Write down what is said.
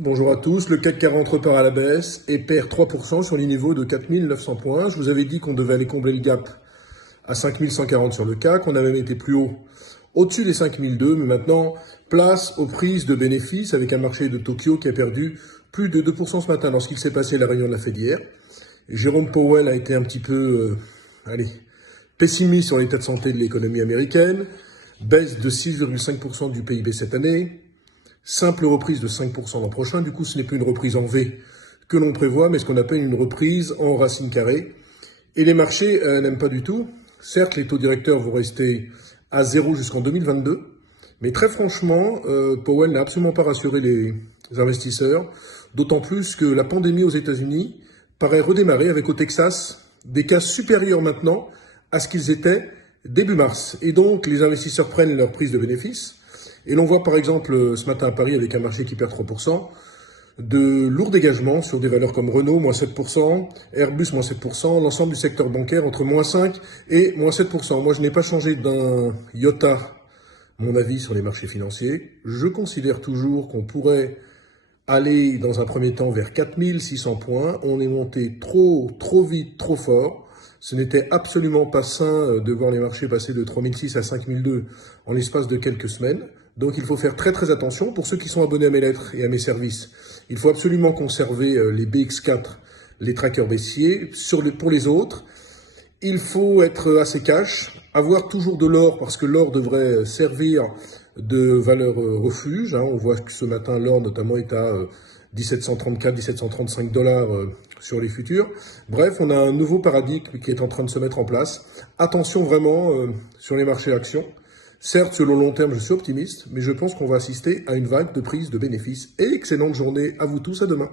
Bonjour à tous, le CAC 40 repart à la baisse et perd 3% sur les niveaux de 4900 points. Je vous avais dit qu'on devait aller combler le gap à 5140 sur le CAC, on a même été plus haut, au-dessus des 5002, mais maintenant, place aux prises de bénéfices avec un marché de Tokyo qui a perdu plus de 2% ce matin lorsqu'il s'est passé la réunion de la Fed hier. Jérôme Powell a été un petit peu, pessimiste sur l'état de santé de l'économie américaine, baisse de 6,5% du PIB cette année, simple reprise de 5% l'an prochain. Du coup, ce n'est plus une reprise en V que l'on prévoit, mais ce qu'on appelle une reprise en racine carrée. Et les marchés n'aiment pas du tout. Certes, les taux directeurs vont rester à zéro jusqu'en 2022, mais très franchement, Powell n'a absolument pas rassuré les investisseurs, d'autant plus que la pandémie aux États-Unis paraît redémarrer avec au Texas des cas supérieurs maintenant à ce qu'ils étaient début mars. Et donc, les investisseurs prennent leur prise de bénéfices. Et l'on voit par exemple ce matin à Paris, avec un marché qui perd 3%, de lourds dégagements sur des valeurs comme Renault, moins 7%, Airbus, moins 7%, l'ensemble du secteur bancaire entre moins 5 et moins 7%. Moi, je n'ai pas changé d'un iota mon avis sur les marchés financiers. Je considère toujours qu'on pourrait aller dans un premier temps vers 4600 points. On est monté trop vite, trop fort. Ce n'était absolument pas sain de voir les marchés passer de 3006 à 5002 en l'espace de quelques semaines. Donc il faut faire très attention. Pour ceux qui sont abonnés à mes lettres et à mes services, il faut absolument conserver les BX4, les trackers baissiers. Pour les autres, il faut être assez cash, avoir toujours de l'or parce que l'or devrait servir de valeur refuge. On voit que ce matin, l'or notamment est à 1734, 1735 dollars sur les futurs. Bref, on a un nouveau paradigme qui est en train de se mettre en place. Attention vraiment sur les marchés actions. Certes, sur le long terme, je suis optimiste, mais je pense qu'on va assister à une vague de prise de bénéfices. Et excellente journée à vous tous, à demain.